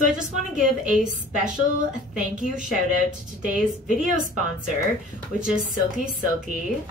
So I just want to give a special thank you shout out to today's video sponsor, which is SilkSilky.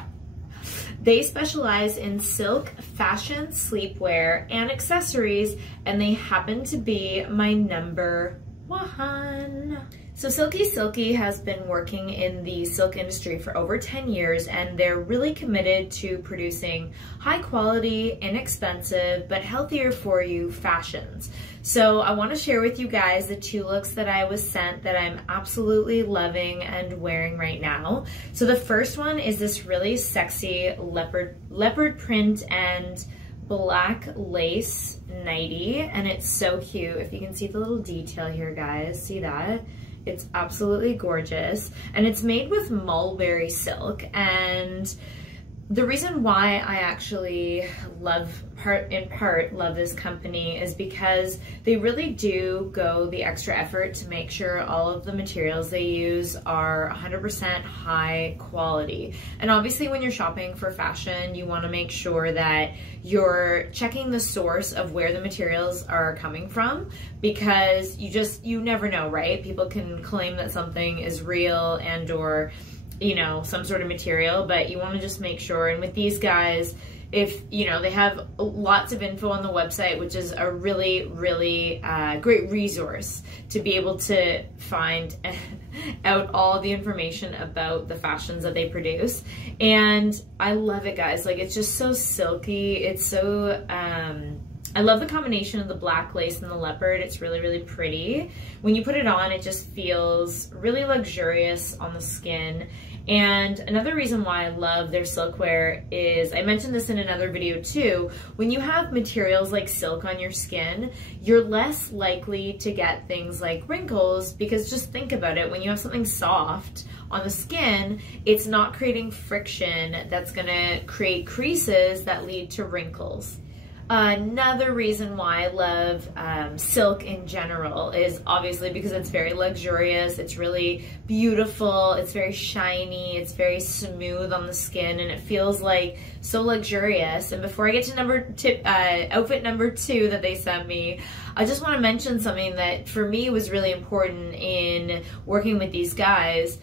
They specialize in silk, fashion, sleepwear, and accessories, and they happen to be my number one. So SilkSilky has been working in the silk industry for over 10 years, and they're really committed to producing high quality, inexpensive, but healthier for you fashions. So I want to share with you guys the 2 looks that I was sent that I'm absolutely loving and wearing right now. So the first one is this really sexy leopard print and black lace nightie, and it's so cute. If you can see the little detail here, guys, see that? It's absolutely gorgeous, and it's made with mulberry silk. And the reason why I actually love love this company is because they really do go the extra effort to make sure all of the materials they use are 100% high quality. And obviously when you're shopping for fashion, you want to make sure that you're checking the source of where the materials are coming from, because you never know, right? People can claim that something is real and or, you know, some sort of material, but you want to just make sure. And with these guys, if you know, they have lots of info on the website, which is a really great resource to be able to find out all the information about the fashions that they produce. And I love it, guys. Like, it's just so silky. It's so I love the combination of the black lace and the leopard. It's really pretty. When you put it on, it just feels really luxurious on the skin. And another reason why I love their silkwear is, I mentioned this in another video too, when you have materials like silk on your skin, you're less likely to get things like wrinkles, because just think about it, when you have something soft on the skin, it's not creating friction that's gonna create creases that lead to wrinkles. Another reason why I love silk in general is obviously because it's very luxurious, it's really beautiful, it's very shiny, it's very smooth on the skin, and it feels like so luxurious. And before I get to outfit number 2 that they sent me, I just want to mention something that for me was really important in working with these guys.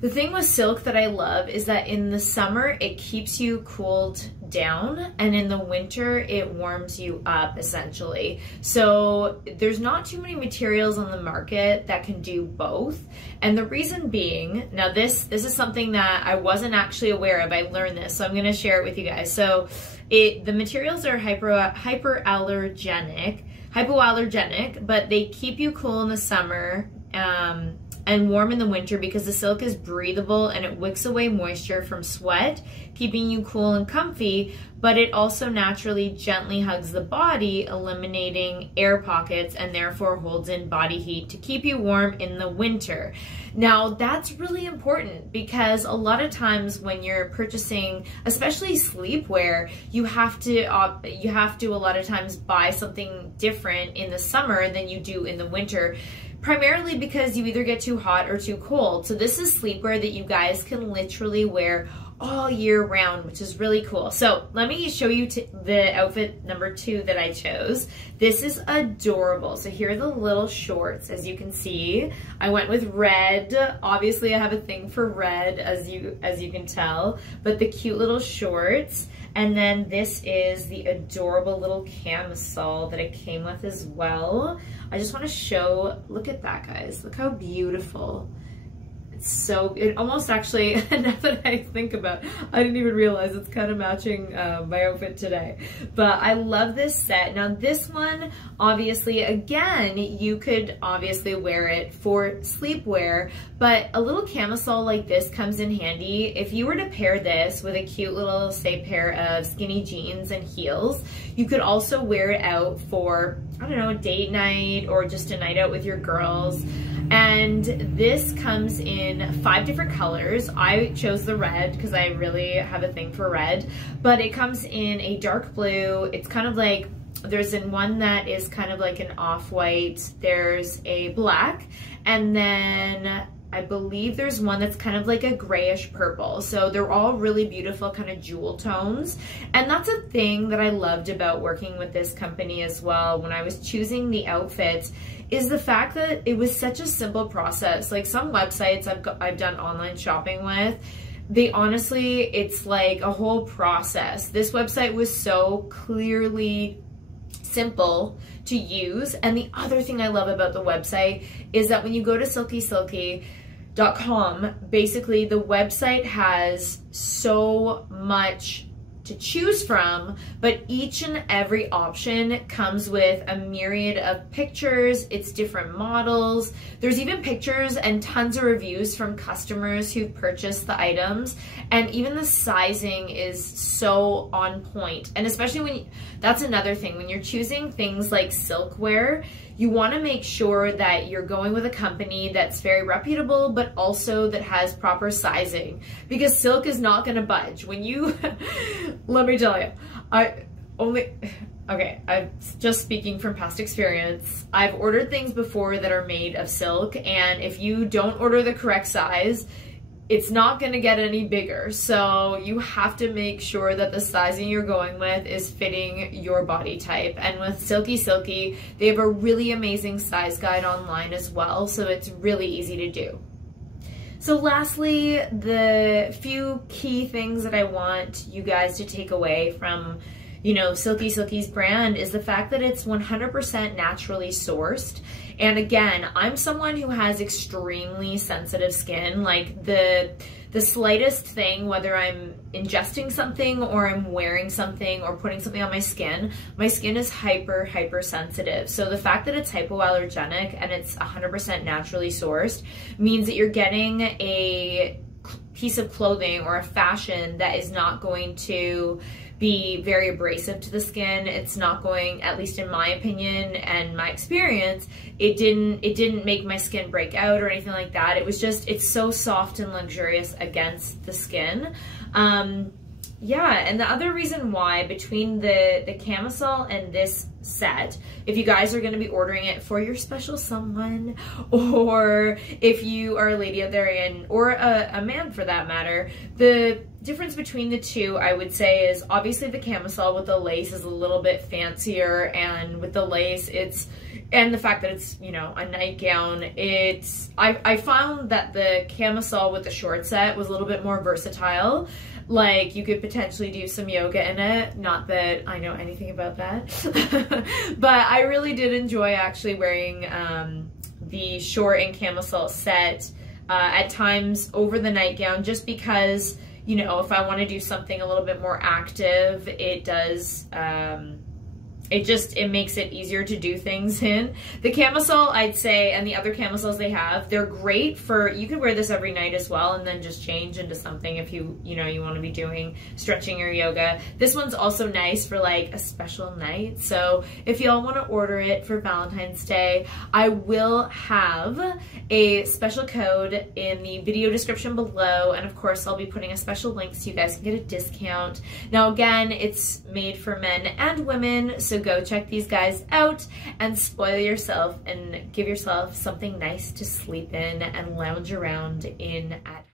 The thing with silk that I love is that in the summer, it keeps you cooled down, and in the winter, it warms you up, essentially. So there's not too many materials on the market that can do both. And the reason being, now this is something that I wasn't actually aware of. I learned this, so I'm gonna share it with you guys. So the materials are hypoallergenic, but they keep you cool in the summer, and warm in the winter, because the silk is breathable and it wicks away moisture from sweat, keeping you cool and comfy, but it also naturally gently hugs the body, eliminating air pockets, and therefore holds in body heat to keep you warm in the winter. Now, that's really important, because a lot of times when you're purchasing, especially sleepwear, you have to a lot of times buy something different in the summer than you do in the winter, primarily because you either get too hot or too cold. So this is sleepwear that you guys can literally wear all year round, which is really cool. So let me show you the outfit number 2 that I chose. This is adorable. So here are the little shorts. As you can see, I went with red. Obviously I have a thing for red, as you can tell, but the cute little shorts. And then this is the adorable little camisole that it came with as well. I just want to show, look at that, guys. Look how beautiful. It almost actually, now that I think about it, I didn't even realize it's kind of matching my outfit today. But I love this set. Now this one, obviously, again, you could obviously wear it for sleepwear, but a little camisole like this comes in handy. If you were to pair this with a cute little, say, pair of skinny jeans and heels, you could also wear it out for, I don't know, a date night or just a night out with your girls. And this comes in 5 different colors. I chose the red because I really have a thing for red, but it comes in a dark blue. It's kind of like, there's in one that is kind of like an off-white, there's a black, and then I believe there's one that's kind of like a grayish purple. So they're all really beautiful kind of jewel tones. And that's a thing that I loved about working with this company as well when I was choosing the outfits, is the fact that it was such a simple process. Like some websites I've done online shopping with, they honestly, it's like a whole process. This website was so clearly simple to use. And the other thing I love about the website is that when you go to SilkSilky.com, basically the website has so much to choose from, but each and every option comes with a myriad of pictures. It's different models. There's even pictures and tons of reviews from customers who've purchased the items, and even the sizing is so on point. And especially when that's another thing, when you're choosing things like Sleepwear, you want to make sure that you're going with a company that's very reputable, but also that has proper sizing, because Silk is not going to budge. When you, let me tell you, I'm just speaking from past experience. I've ordered things before that are made of silk, and if you don't order the correct size, it's not going to get any bigger. So you have to make sure that the sizing you're going with is fitting your body type. And with SilkSilky, they have a really amazing size guide online as well, so it's really easy to do. So lastly, the few key things that I want you guys to take away from, you know, SilkSilky's brand is the fact that it's 100% naturally sourced. And again, I'm someone who has extremely sensitive skin. Like the slightest thing, whether I'm ingesting something or I'm wearing something or putting something on my skin is hyper sensitive. So the fact that it's hypoallergenic and it's 100% naturally sourced means that you're getting a piece of clothing or a fashion that is not going to be very abrasive to the skin. It's not going, at least in my opinion and my experience, it didn't make my skin break out or anything like that. It was just, it's so soft and luxurious against the skin. Yeah, and the other reason why, between the camisole and this set, if you guys are going to be ordering it for your special someone, or if you are a lady out there or a man for that matter, the difference between the two, I would say, is obviously the camisole with the lace is a little bit fancier, and with the lace and the fact that it's, you know, a nightgown, I found that the camisole with the short set was a little bit more versatile. Like, you could potentially do some yoga in it. Not that I know anything about that. But I really did enjoy actually wearing the short and camisole set at times over the nightgown, just because, you know, if I want to do something a little bit more active, it does, it makes it easier to do things in. The camisole, I'd say, and the other camisoles they have, they're great for, you could wear this every night as well and then just change into something if you want to be doing stretching or yoga. This one's also nice for like a special night. So if y'all want to order it for Valentine's Day, I will have a special code in the video description below, and of course I'll be putting a special link so you guys can get a discount. Now again, it's made for men and women, so go check these guys out and spoil yourself and give yourself something nice to sleep in and lounge around in at